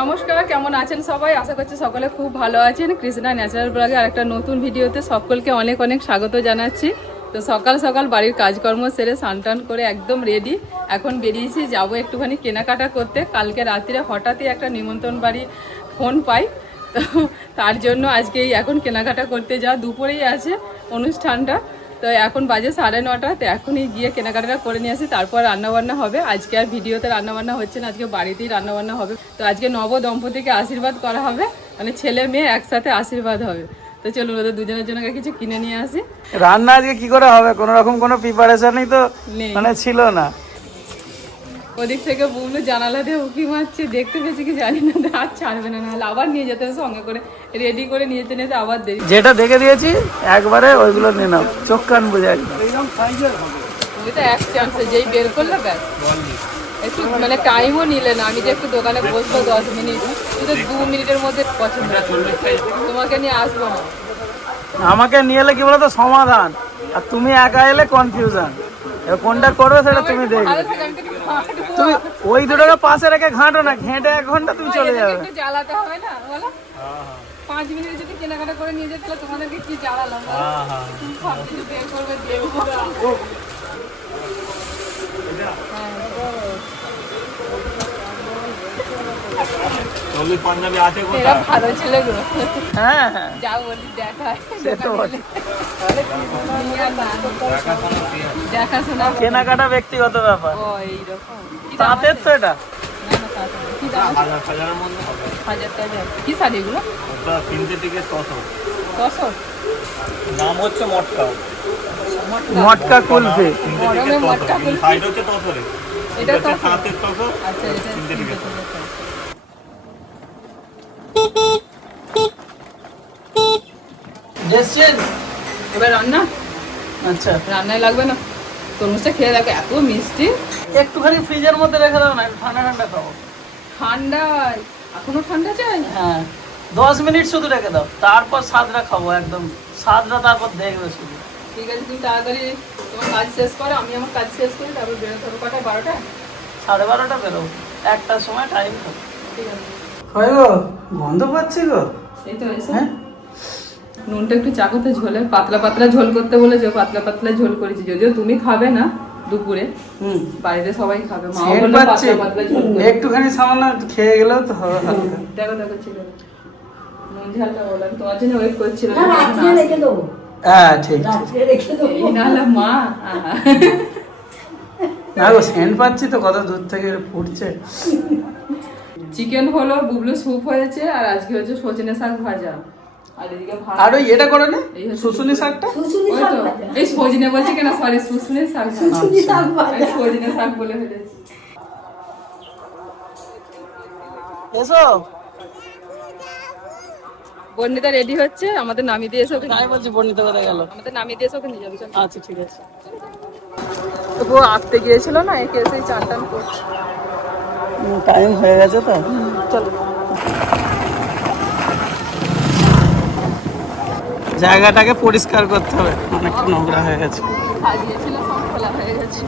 নমস্কার, কেমন আছেন সবাই? আশা করছি সকলে খুব ভালো আছেন। কৃষ্ণা ন্যাচারাল ব্লগে আরেকটা নতুন ভিডিওতে সকলকে অনেক অনেক স্বাগত জানাচ্ছি। তো সকাল সকাল বাড়ির কাজকর্ম সেরে স্নান করে একদম রেডি। এখন বেরিয়েছি, যাব একটুখানি কেনাকাটা করতে। কালকে রাত্রে হঠাৎই একটা নিমন্ত্রণ বাড়ি ফোন পাই, তো তার জন্য আজকেই এখন কেনাকাটা করতে যাওয়া। দুপুরেই আছে অনুষ্ঠানটা, তো এখন বাজে 9:30। তো এখনই গিয়ে কেনাকাটা করে নিয়ে আসি, তারপর রান্নাবান্না হবে। আজকে আর ভিডিওতে রান্নাবান্না হচ্ছে না, আজকে বাড়িতেই রান্নাবান্না হবে। তো আজকে নব দম্পতিকে আশীর্বাদ করা হবে, মানে ছেলে মেয়ে একসাথে আশীর্বাদ হবে। তো চলুন ওদের দুজনের জন্য কিছু কিনে নিয়ে আসি। রান্না আজকে কি করে হবে? কোনো রকম কোনো প্রিপারেশনই তো মানে ছিল না। ওদিক থেকে বুবলু জানালা দিয়ে উঁকি মারছে, দেখতে পেয়েছি কি জানি না, আর ছাড়বে না, নাহলে আবার নিয়ে যেতে হবে সঙ্গে করে, রেডি করে নিয়ে যেতে আবার দেরি। যেটা দেখে দিয়েছি একবারে ওইগুলো নিয়ে নাও, চোখ কান বুঝে একদম। ওইটা এক চান্সে যেই বের করলে ব্যাস, একটু মানে টাইমও নিলে না। আমি যে একটু দোকানে বসবো 10 মিনিট, শুধু 2 মিনিটের মধ্যে পছন্দ। তোমাকে নিয়ে আসবো না। আমাকে নিয়ে এলে কি বলতো সমাধান, আর তুমি একা এলে কনফিউশন। এবার কোনটা করবে সেটা তুমি দেখবে। তুমি ওই দুটোকে পাশে রেখে ঘাঁটো না, ঘেঁটে 1 ঘন্টা তুমি চলে যাবে। একটু জ্বালাতে হবে না বলো? 5 মিনিট যদি কেনাকাটা করে নিয়ে যেত তোমাদেরকে কি জ্বালালাম? তুমি সব কিছু বের করবে, দেবো। ভালো ছিল গো। হ্যাঁ যাও বলি দেখায়, দেখাশোনা কেনাকাটা ব্যক্তিগত ব্যাপার। ও এইরকম তাঁতের তো এটা কি দাম? 1000 টাকা। কি শাড়ি এগুলো? নাম হচ্ছে মটকা। মটকা কুলফি। গরমে মটকা কুলফি। সাইড হচ্ছে তসরে। এটা তো তাঁতের তসর। আচ্ছা, এটা সিনথেটিক। দেখছেন এবার রান্না। আচ্ছা, রান্নায় লাগবে না, তরমুজটা খেয়ে দেখো এত মিষ্টি। একটুখানি ফ্রিজের মধ্যে রেখে দাও না, একটু ঠান্ডা ঠান্ডা খাবো। ঠান্ডা? এখনো ঠান্ডা চাই? হ্যাঁ 10 মিনিট শুধু রেখে দাও, তারপর স্বাদটা খাবো। একদম স্বাদটা তারপর দেখবে শুধু। ঠিক আছে, তুমি তাড়াতাড়ি তোমার কাজ শেষ করো, আমি আমার কাজ শেষ করি, তারপর বেরোতে হবে। কটায়? 12টা? 12:30 বেরোবো, 1টার সময় টাইম হবে। ঠিক আছে। হয় গো, গন্ধ পাচ্ছি গো। এই তো এসে হ্যাঁ নুনটা একটু চাকোতে ঝোলে, পাতলা পাতলা ঝোল করতে বলেছো, পাতলা পাতলা ঝোল করেছি। যদিও তুমি খাবে না দুপুরে, বাড়িতে সবাই খাবে। মা বললো পাতলা পাতলা ঝোল করে। একটুখানি সামান্য একটু খেয়ে গেলেও তো হবে হালকা। দেখো দেখো ছিল নুন ঝালটা বললাম তোমার জন্য ওয়েট করছিলাম। হ্যাঁ ঠিক ঠিক। এই নাহলে মা না গো, সেন্ট পাচ্ছি তো কত দূর থেকে ফুটছে। চিকেন হলো, বুবলু স্যুপ হয়েছে, আর আজকে হচ্ছে সজনে শাক ভাজা। আর এদিকে ভাত। আর ওই এটা করে না, এই হচ্ছে শুশুনি শাকটা। ওই তো, এই সজনে বলছি কেন, সরি শুশনি শাক। আমি সজনে শাক বলে ফেলেছি। এসো। বর্ণিতা রেডি হচ্ছে, আমাদের নামিয়ে দিয়ে এসে ওকে। আমি বলছি বর্ণিতা কোথায় গেল? আমাদের নামিয়ে দিয়ে এসে ওকে নিয়ে যাবে। চল। আচ্ছা ঠিক আছে। তবু আঁকতে গিয়েছিল না, একে এসে চান টান করছে। টাইম হয়ে গেছে তো, চলো। জায়গাটাকে পরিষ্কার করতে হবে, অনেক নোংরা হয়ে গেছে। সাজিয়েছিল, সব খোলা হয়ে গেছে।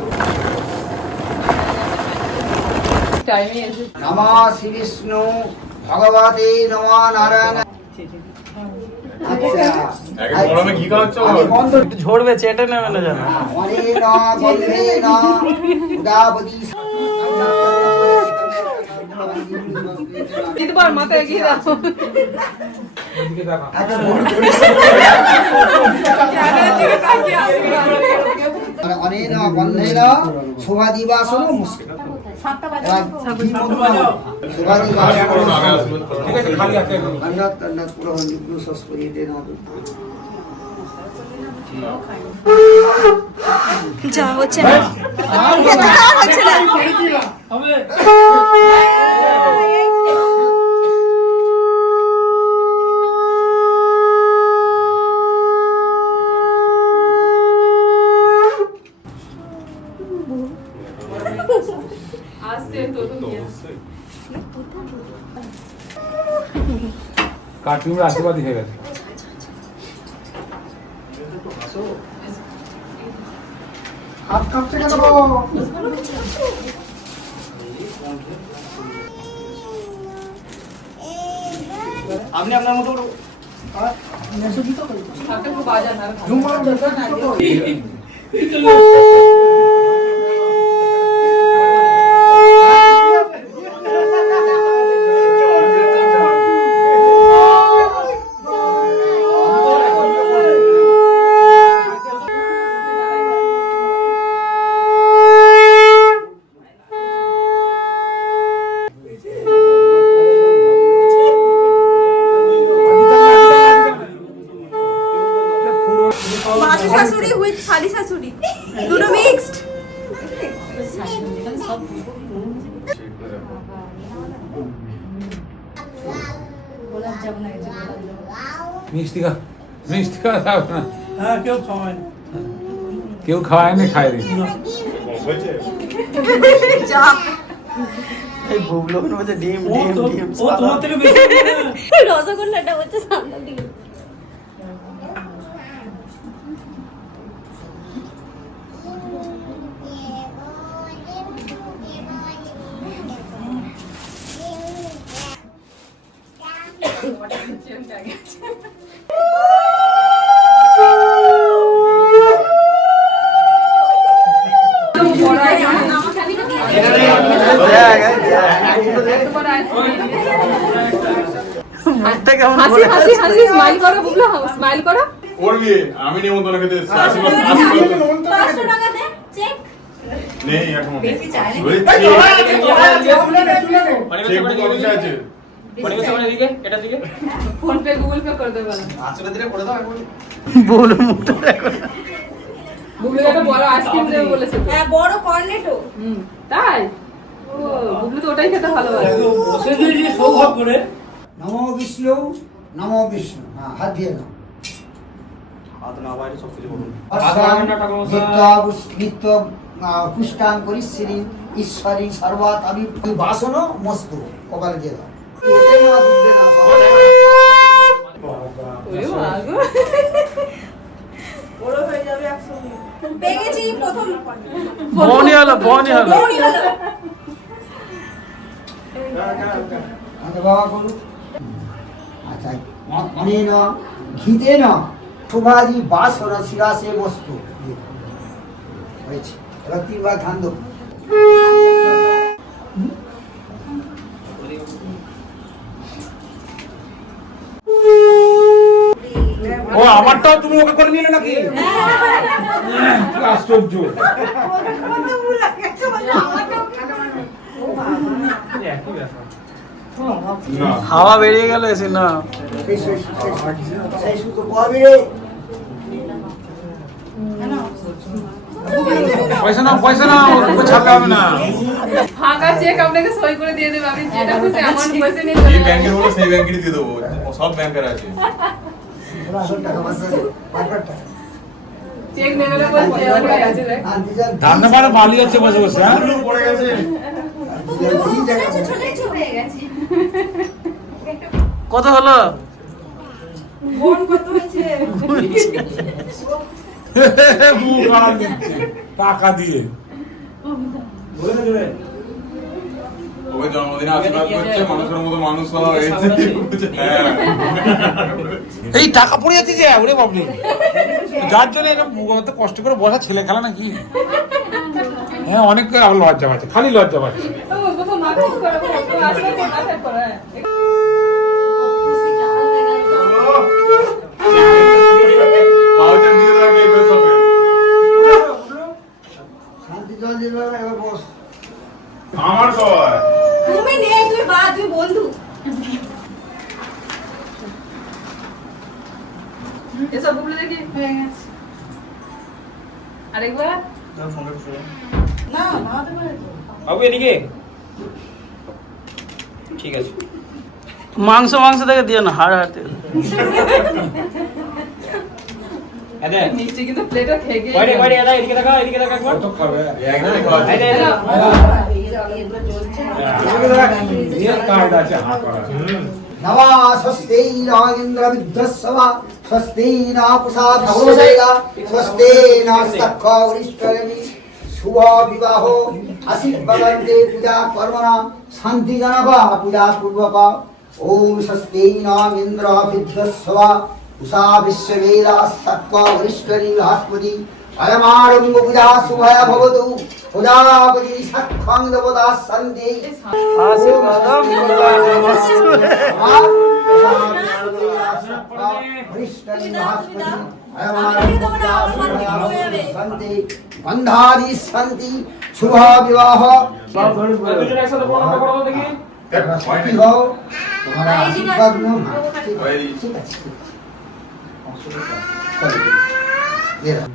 টাইমে এসে নমঃ শ্রী বিষ্ণু ভগবতে নমঃ নারায়ণ। একটু ঝরবে, চেটে নেবে না যেন। অনেন বন্ধেন উদাবতী দিদিবার মাথায় এগিয়ে দাও। অনেন বন্ধেন শোভাদিবাসন মুসলিম যা হচ্ছে কার্টুনের আশীর্বাদই হয়ে গেছে। হাত কাঁপছে কেন? আপনি আপনার মতো ঠাকুর একটু বাজান আর মাসি শাশুড়ি উইথ শালি শাশুড়ি দুটো মিক্সড। মিষ্টি খা মিষ্টি খাওয়া যাবে না, হ্যাঁ কেউ খাওয়ায় না। কেউ খাওয়ায় না, খাই দিই। এই বুবলো মধ্যে ডিম ডিম ডিম ও তোমার থেকে বেশি রসগোল্লাটা হচ্ছে সামনে দিকে। মুখটা কেমন হাসি করে হাসি হাসি স্মাইল করো বুবলু, স্মাইল করো। করবি আমি নিমন্ত্রণ খেতে এসেছি আশীর্বাদ 500 টাকা দে চেক। নেই এখন বেশি চাই না। চেক বুক অফিসে আছে এটা দিকে ফোন পে গুগল পে করে দেবো। বুবলো মুখটা দেখো বুবলু একটা বড় আইসক্রিম দেবে বলেছে তো। হ্যাঁ বড় কর্নেটো। তাই ও বুবলু তো ওটাই খেতে ভালোবাসে। বসে দিয়েছি সৌভাগ্য করে। নমো বিষ্ণু নমো বিষ্ণু। হ্যাঁ হাত দিয়ে নাও। হাত না বাইরে সব কিছু বলুন। নিত্য পুষ্টাং করিশ্রী ঈশ্বরী সর্বাত আমি বাসন মস্তু কপালে দিয়ে দাও। ওরে মা গো। বড় হয়ে যাবে একসঙ্গে। পেয়ে গেছি প্রথম বনি হলো বনি হলো দৌড়ি হলো। আমাদের বাবা বলুন। আচ্ছা মানে না ঘিতে না শোভাজি বাসন শিরাসে মস্তু হয়েছে। এবার 3 বার ধান দেবো। ও আমারটাও তুমি ওকে করে নিলে নাকি? কি আশ্চর্য। না হাওয়া বেরিয়ে গেল এসে না সেই সুতো পাবি রে। পয়সা নাও পয়সা নাও, ওকে ছাড়তে হবে না। ফাঁকা চেক আপনাকে সই করে দিয়ে দেবে, আপনি যেটা খুশি আমার পয়সা নিয়ে এই চলে ব্যাংকের যাবেন। বলে সেই ব্যাংকেরই দিয়ে দেবো, সব ব্যাংকের আছে। টাকা বারবার টাকা চেক নেবে না বলে পয়সা পড়ে গেছে দেখ। আনতে যান। রান্না বান্না বালি আছে বসে বসে, হ্যাঁ? পড়ে গেছে। চলে চলে গেছে। কত হলো বোন কত হয়েছে? মুখ আরাম দিচ্ছে, টাকা দিয়ে। ওকে জন্মদিনে আশীর্বাদ করছে, মানুষের মতো মানুষ হওয়া হয়েছে। হ্যাঁ এই টাকা পড়ে যাচ্ছে যে, ওরে বাবলি। যার জন্য এরকম এত কষ্ট করে বসা ছেলে খেলা নাকি? হ্যাঁ অনেক আবার লজ্জা পাচ্ছে, খালি লজ্জা পাচ্ছে। ও বাবা মাথা ঠিক করো, আসলে মাথা করো। পাউচার দিয়ে দেওয়া এই বেশ হবে। শান্তি জল দিয়ে দাও, এবার বস। আমার কয় তুমি নেই, তুমি বা তুমি বন্ধু। এসব বুবলু দেখি হয়ে গেছে। আরেকবার না নামাতে পারে তো। বাবু এদিকে ঠিক আছে। মাংস মাংস থেকে দিও না, হাড় হাড় থেকে এদে মিষ্টি কিন্তু প্লেটে খেয়ে গিয়ে বাইরে বাইরে এদা এদিকে দেখা একবার। কত খাবে? একদমই খাওয়া যায়। এদে এদে এর কায়দা আছে হাত করা। নমা স্বস্তেই রাজেন্দ্র বিদ্যস্বা স্বস্তেই না পুষা ভগবসেলা স্বস্তেই নাস্তক্ষ উরিষ্টমি শুভ বিবাহ আশীর্বাদে পূজা কর্মণা শান্তি জানাবা পূজা পূর্বক ओम स्वस्ति नाम इंद्र विद्वस्वा उषा विश्ववेदा सत्वा वरिष्ठरी बृहस्पति अयमारंभ पूजा शुभय भवतु प्रजापति सत्खं देवता सन्ति आशीर्वादं कुर्वन्तु। वरिष्ठरी बृहस्पति अयमारंभ पूजा शुभय भवतु सन्ति बन्धादि सन्ति शुभ विवाह দুজন একসাথে প্রণাম করো তো দেখি। सरस्वती हो तुम्हारा आशीर्वाद लो ना। ठीक है ठीक है चलो ये रहा।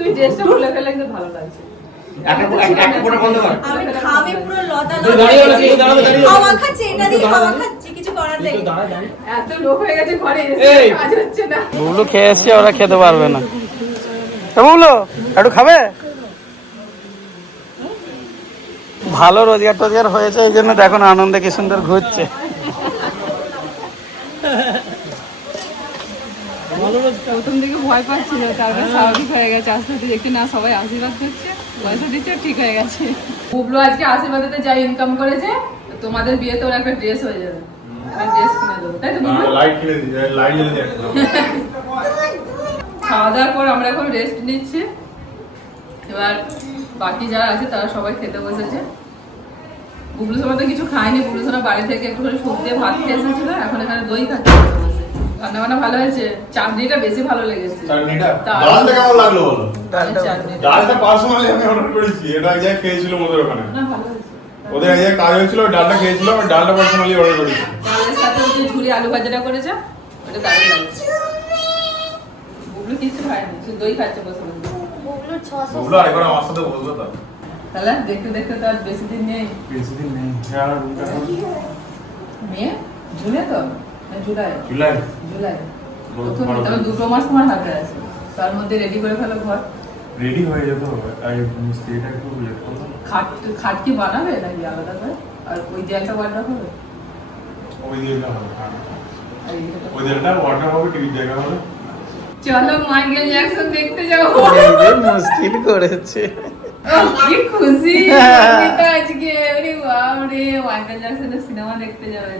তুই ড্রেসটা খুলে ফেলে কিন্তু ভালো লাগছে। আমি ঘামে পুরো লতা তুই দাঁড়িয়ে রয়েছিস, তুই দাঁড়া, দাঁড়িয়ে রয়েছিস। হাওয়া খাচ্ছে, এটা দিয়ে হাওয়া খাচ্ছে, কিছু করার নেই। এত লোক হয়ে গেছে ঘরে এই। কাজ হচ্ছে না। বুবলু খেয়েছে, ওরা খেতে পারবে না। বুবলু একটু খাবে? ভালো রোজগার টোজগার হয়েছে, এই জন্য দেখো না আনন্দে কি সুন্দর ঘুরছে। প্রথম দিকে ভয় পাচ্ছিল, তারপরে স্বাভাবিক হয়ে গেছে আস্তে আস্তে। দেখতে না সবাই আশীর্বাদ করছে, পয়সা দিচ্ছে, ঠিক হয়ে গেছে। বুবলু আজকে আশীর্বাদেতে যা ইনকাম করেছে, তোমাদের বিয়েতে ওর একটা ড্রেস হয়ে যাবে, একটা ড্রেস কিনে দেবো, তাই তো বুবলু? লাইট কিনে দিই, লাইট জ্বলে যায়। খাওয়া দাওয়ার পর আমরা এখন রেস্ট নিচ্ছি। এবার বাকি যারা আছে তারা সবাই খেতে বসেছে। বুবলু সোনা তো কিছু খায়নি, বুবলু সোনা বাড়ি থেকে একটু করে সবজি দিয়ে ভাত খেয়ে এসেছিল, এখন এখানে দই খাচ্ছে বসে বসে। রান্না বান্না ভালো হয়েছে, চাটনিটা বেশি ভালো লেগেছে। চাটনিটা দারুণ। ডালটা কেমন লাগলো বলো? চাটনিটা ডালটা পার্সোনালি আমি অর্ডার করেছি, এটা এক জায়গায় খেয়েছিল ওদের ওখানে, না ভালো হয়েছে। ওদের এক জায়গায় কাজ হয়েছিল, ওই ডালটা খেয়েছিল, ওই ডালটা পার্সোনালি অর্ডার করেছি। ডালের সাথে ওই যে ঝুরি আলু ভাজাটা করেছে, ওটা দারুণ লাগছে। বুবলু কিছু খায়নি, শুধু দই খাচ্ছে বসে বসে। ওগুলো আরেকবার আমার সাথে বলবো তো। তাহলে দেখতে দেখতে তো আর বেশি দিন নেই। বেশি নেই, মেয়ে জুনে তো না জুলাই? জুলাই জুলাই প্রথমে, তবে 2 মাস তোমার হাতে আছে, তার মধ্যে রেডি করে ফেলো ঘর। রেডি হয়ে যেত, আর মিস্ত্রিটা একটু লেট করতো। খাট কি বানাবে নাকি আলাদা করে? আর ওই দেয়ালটা ওয়ার্ড্রপ হবে? ওই দিনটা হবে, হ্যাঁ। আর এইটা তো- ওই দিনটা ওয়াটার হবে, টিভির জায়গা হবে। চলো মাইকেল জ্যাকসন দেখতে যাবো। মুশকিল করেছে। কি খুশি অঙ্কিতা আজকে, আরে বাপ রে, মাইকেল জ্যাকসনের সিনেমা দেখতে যাবে।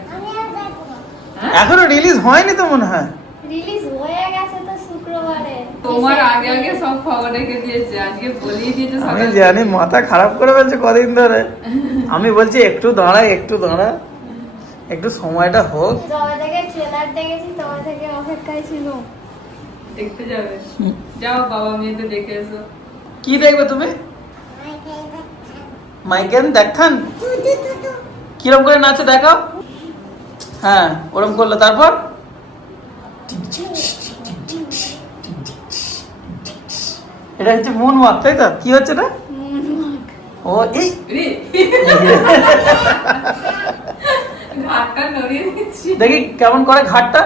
এখনো রিলিজ হয়নি তো মনে হয়। রিলিজ হয়ে গেছে তো শুক্রবারে। তোমার আগে আগে সব খবর রেখে দিয়েছে, আজকে বলেই দিয়েছে আমি সকালে। জানি, মাথা খারাপ করে ফেলছে কদিন ধরে। আমি বলছি একটু দাঁড়া, একটু দাঁড়া, একটু সময়টা হোক। যবে থেকে ট্রেলার দেখেছি তবে থেকে অপেক্ষায় ছিল। দেখতে যাবে, যাও বাবা মেয়েতে দেখে এসো। কি দেখবে তুমি? মাইকেল দেখান কিরম করে নাচে দেখাও। হ্যাঁ ওরম করলো, তারপর এটা হচ্ছে মন ওয়াক, তাই তো? কি হচ্ছে না? ও এই রে, ঘাটটা নড়িয়ে দিচ্ছি। দেখি কেমন করে ঘাটটা।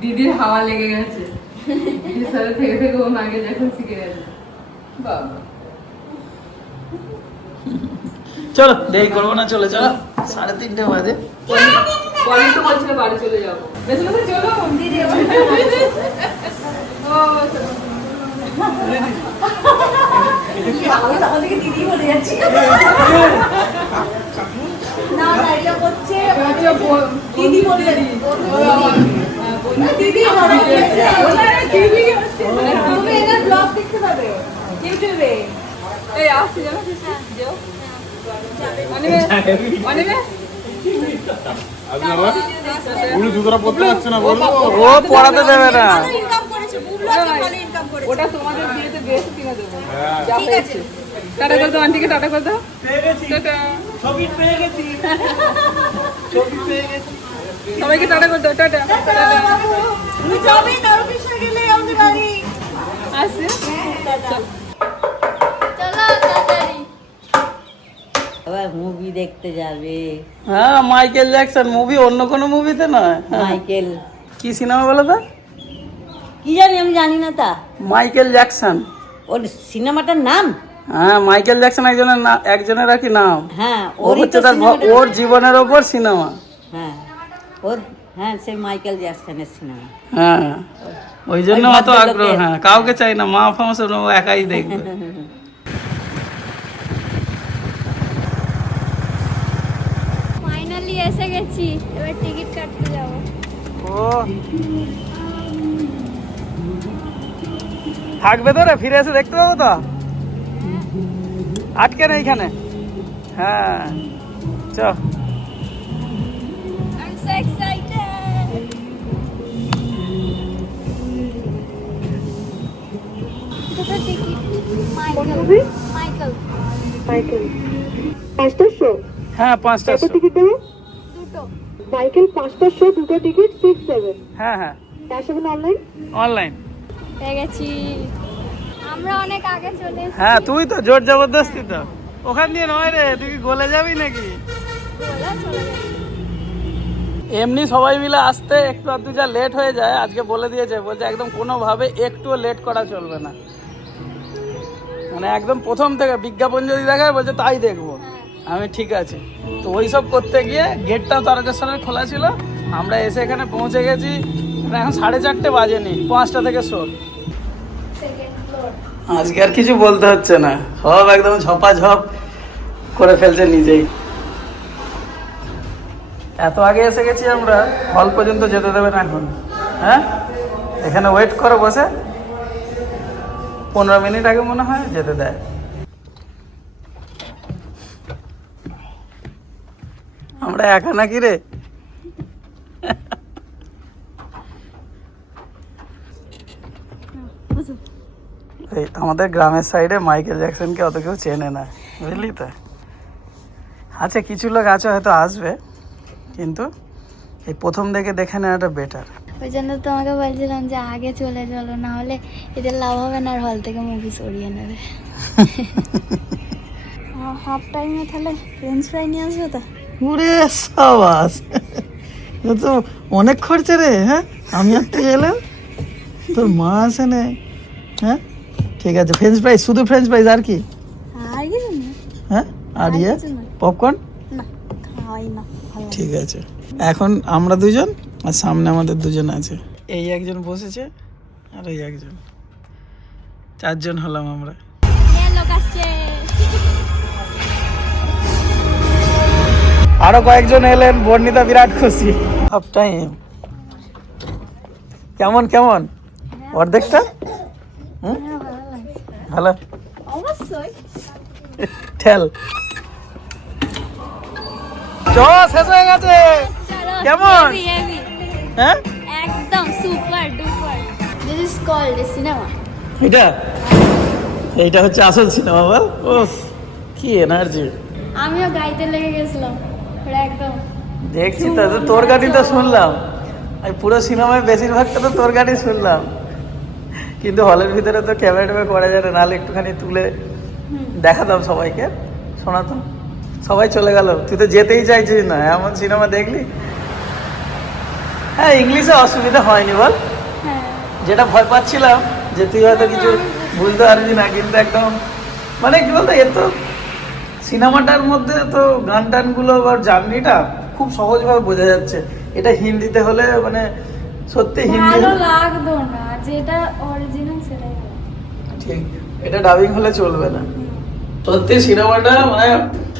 দিদির হাওয়া লেগে গেছে, দিদির সাথে থেকে থেকে ও আগে যখন শিখে গেছে। বাবা চলো দেরি করবো না, চলে চলো, 3:30 বাজে। পরে তো বলছিল বাড়ি চলে যাবো। বেশি বেশি চলো দিদি। ও আমাদেরকে দিদি বলে যাচ্ছি। না দাঁড়িয়ে করছে, দিদি বলে যাচ্ছি। দিদি বলে যাচ্ছে। তুমি এটার ব্লগ দেখতে পাবে ইউটিউবে। এই আসছি জানো যাও অনিমে অনিমে ওগুলো জুতোটা পরতে পারছে না, বলবো ও পড়াতে দেবে না। ভালো ইনকাম করেছে, বুবলু আজকে ভালো ইনকাম করেছে। ওটা তোমাদের বিয়েতে বেশ কিনে দেবো। যা পেয়েছি টাটা করে দাও, আন্টিকে টাটা করে দাও। টাটা। সবাইকে টাটা করে দাও, টাটা। তুমি যাবে নারকেশ্বর গেলে আমাদের বাড়ি। আসছে চলো তাড়াতাড়ি। আবার মুভি দেখতে যাবে। হ্যাঁ মাইকেল জ্যাকসন মুভি, অন্য কোনো মুভিতে নয়। মাইকেল কি সিনেমা বলো তো? কি জানি, আমি জানি না তা। Michael Jackson. ওর সিনেমাটার নাম? হ্যাঁ মাইকেল জ্যাকসন একজনের আর কি নাম। হ্যাঁ ও হচ্ছে তার ওর জীবনের ওপর সিনেমা। হ্যাঁ ও হ্যাঁ সেই মাইকেল জ্যাকসনের সিনেমা। হ্যাঁ ওই জন্য ওই অত আগ্রহ। ভদ্রলোকের। হ্যাঁ কাউকে চাই না, মা ফামা সব ও একাই দেখবে। ফাইনালি এসে গেছি, এবার টিকিট কাটতে যাবো। ও থাকবে তো রে, ফিরে এসে দেখতে পাবো তো, আটকে নেই এখানে। হ্যাঁ চ I'm so excited. দুটো টিকিট। মাইকেল। পাঁচটার শো হ্যাঁ 5টা টিকিট দেবে দুটো। মাইকেল 5টার শো 2টো টিকিট 6-7 হ্যাঁ হ্যাঁ ক্যাশ হবে অনলাইন অনলাইন। পেয়ে গেছি, আমরা অনেক আগে চলে এসেছি। হ্যাঁ তুই তো জোর জবরদস্তি তো, ওখান দিয়ে নয় রে, তুই কি গলে যাবি নাকি? বলা চলে গেছে। এমনি সবাই মিলে আসতে একটু আধটু যা লেট হয়ে যায়, আজকে বলে দিয়েছে, বলছে একদম কোনোভাবে একটুও লেট করা চলবে না, মানে একদম প্রথম থেকে বিজ্ঞাপন যদি দেখায় বলছে তাই দেখবো। আমি ঠিক আছে। তো ওই সব করতে গিয়ে গেটটাও তারকেশ্বরের খোলা ছিল, আমরা এসে এখানে পৌঁছে গেছি, মানে এখন 4:30 বাজেনি, 5টা থেকে শো। Second floor. আজকে আর কিছু বলতে হচ্ছে না, সব একদম ঝপাঝপ করে ফেলছে নিজেই। এত আগে এসে গেছি আমরা, হল পর্যন্ত যেতে দেবে না এখন। হ্যাঁ এখানে ওয়েট করো বসে, 15 মিনিট আগে মনে হয় যেতে দেয়। আমরা একা নাকি রে? এই আমাদের গ্রামের সাইডে মাইকেল জ্যাকসনকে অত কেউ চেনে না, বুঝলি তো। আচ্ছা কিছু লোক আছে হয়তো আসবে, কিন্তু এই প্রথম থেকে দেখে নেওয়াটা বেটার। ওই জন্য তোমাকে বলছিলাম যে আগে চলে চলো, না হলে এদের লাভ হবে না, আর হল থেকে মুভি সরিয়ে নেবে। হাফ টাইমে তাহলে ফ্রেঞ্চ ফ্রাই নিয়ে আসবে তো? ওরে সাবাস, এ তো অনেক খরচা রে। হ্যাঁ আমি আর তুই এলাম, তোর মা আসে না। হ্যাঁ ঠিক আছে, ফ্রেঞ্চ ফ্রাইজ, শুধু ফ্রেঞ্চ ফ্রাইজ আর কি? আর কিছু না। হ্যাঁ আর ইয়ে কিছু না। পপকর্ন? না খাওয়াই না, ভালো লাগে। ঠিক আছে, এখন আমরা দুজন আর সামনে আমাদের দুজন আছে, এই একজন বসেছে আর এই একজন, 4 জন হলাম আমরা। লোক আসছে। আরো কয়েকজন এলেন, বর্ণিতা বিরাট খুশি। হাফ টাইম কেমন কেমন অর্ধেকটা? হুম হ্যাঁ, ভালো লাগছে। ভালো অবশ্যই। ঠেল চ, শেষ হয়ে গেছে। চলো, কেমন? heavy, heavy। হ্যাঁ একদম super duper. This is called a cinema. এইটা হচ্ছে আসল সিনেমা, বল। ও কি এনার্জি, আমিও গাইতে লেগে গেছিলাম পুরো একদম। দেখছি তো, তোর গাড়ি তো শুনলাম, আমি পুরো সিনেমায় বেশিরভাগটা তো তোর গাড়ি শুনলাম, কিন্তু হলের ভিতরে তো ক্যামেরা ট্যামেরা করা যায় না, নাহলে একটুখানি তুলে দেখাতাম সবাইকে, শোনাতাম। সবাই চলে গেল, তুই তো যেতেই চাইছিস না, এমন সিনেমা দেখলি। হ্যাঁ ইংলিশে অসুবিধা হয়নি বল, হ্যাঁ, যেটা ভয় পাচ্ছিলাম যে তুই হয়তো কিছু বুঝতে পারবি না, কিন্তু একদম মানে কি বলতো, এর তো সিনেমাটার মধ্যে তো গান টানগুলো বা জার্নিটা খুব সহজভাবে বোঝা যাচ্ছে। এটা হিন্দিতে হলে মানে সত্যি হিন্দি ভালো লাগতো না, যেটা অরিজিনাল সেটাই ভালো। ঠিক, এটা ডাবিং হলে চলবে না। সত্যি সিনেমাটা মানে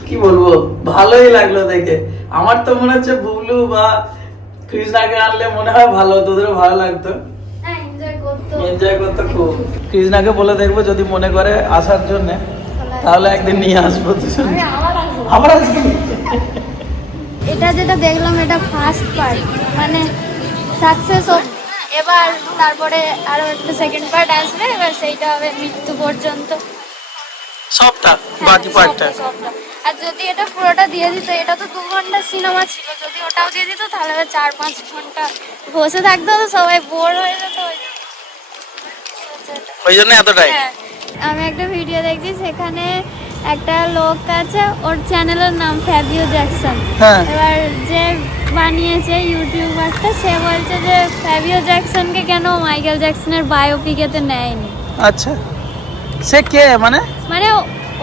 কি বলবো, ভালোই লাগলো দেখে। আমার তো মনে হচ্ছে বুবলু বা কৃষ্ণাকে আনলে মনে হয় ভালো, তোদেরও ভালো লাগতো, হ্যাঁ, এনজয় করতো খুব। কৃষ্ণাকে বলে দেখবো যদি মনে করে আসার জন্য, তাহলে একদিন নিয়ে আসবো দুজন। আবার আসবি? এটা যেটা দেখলাম এটা ফার্স্ট পার্ট, মানে সাকসেস হোক, এবার তারপরে আরো একটা সেকেন্ড পার্ট আসবে, এবার সেইটা হবে মৃত্যু পর্যন্ত। সবটা বাকি পার্টটা। সবটা। আর যদি এটা পুরোটা দিয়ে দিত, এটা তো 2 ঘন্টার সিনেমা ছিল, যদি ওটাও দিয়ে দিত তাহলে 4-5 ঘন্টা বসে থাকতে হতো, সবাই বোর হয়ে যেত। ওই জন্য এতটাই। হ্যাঁ, আমি একটা ভিডিও দেখছি, সেখানে একটা লোক আছে, ওর চ্যানেলের নাম ফ্যাবিও জ্যাকসন। হ্যাঁ। এবার যে বানিয়েছে ইউটিউবারটা, সে বলছে যে ফ্যাবিও জ্যাকসনকে কেন মাইকেল জ্যাকসনের বায়োপিকেতে নেয়নি। আচ্ছা, সে কে মানে? মানে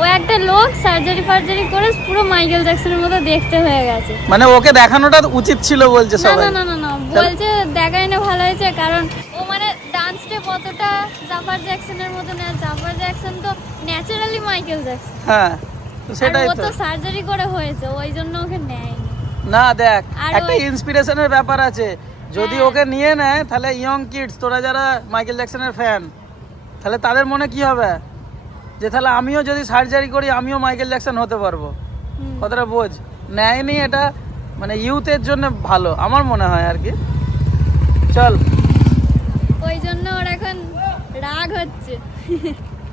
ও একটা লোক সার্জারি ফার্জারি করে পুরো মাইকেল জ্যাকসনের মতো দেখতে হয়ে গেছে। মানে ওকে দেখানোটা উচিত ছিল বলছে না সবাই। না না না না, বলছে দেখাই না ভালো হয়েছে, কারণ ও মানে ডান্স স্টেপ অতটা জাফর জ্যাকসনের মতো না। জাফর জ্যাকসন তো ন্যাচারালি মাইকেল জ্যাকসন, হ্যাঁ তো সেটাই ও তো। তো সার্জারি করে হয়েছে, ওই জন্য ওকে নেয়নি। না দেখ, আর একটা ওই- ইন্সপিরেশনের ব্যাপার আছে। যদি হ্যাঁ। ওকে নিয়ে নেয় তাহলে ইয়ং কিডস, তোরা যারা মাইকেল জ্যাকসনের ফ্যান, তাহলে তাদের মনে কি হবে যে তাহলে আমিও যদি সার্জারি করি আমিও মাইকেল জ্যাকসন হতে পারবো। হুম। কথাটা বোঝ। নেয়নি, এটা মানে ইউথের জন্য ভালো আমার মনে হয় আর কি। চল, ওই জন্য ওর এখন রাগ হচ্ছে।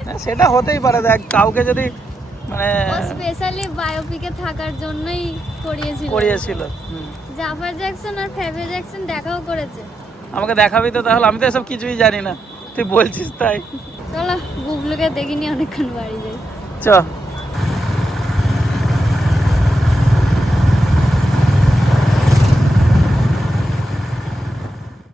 হ্যাঁ, সেটা হতেই পারে। দেখ কাউকে যদি মানে ও স্পেশালি বায়োপিকে থাকার জন্যই করিয়েছিল। করিয়েছিল। জাফর জ্যাকসন আর ফেবে জ্যাকসন দেখাও করেছে। আমাকে দেখাবি তো তাহলে, আমি তো এসব কিছুই জানি না, তুই বলছিস তাই। চলো গুগলুকে দেখিনি, অনেকক্ষণ বাড়ি যাই। চ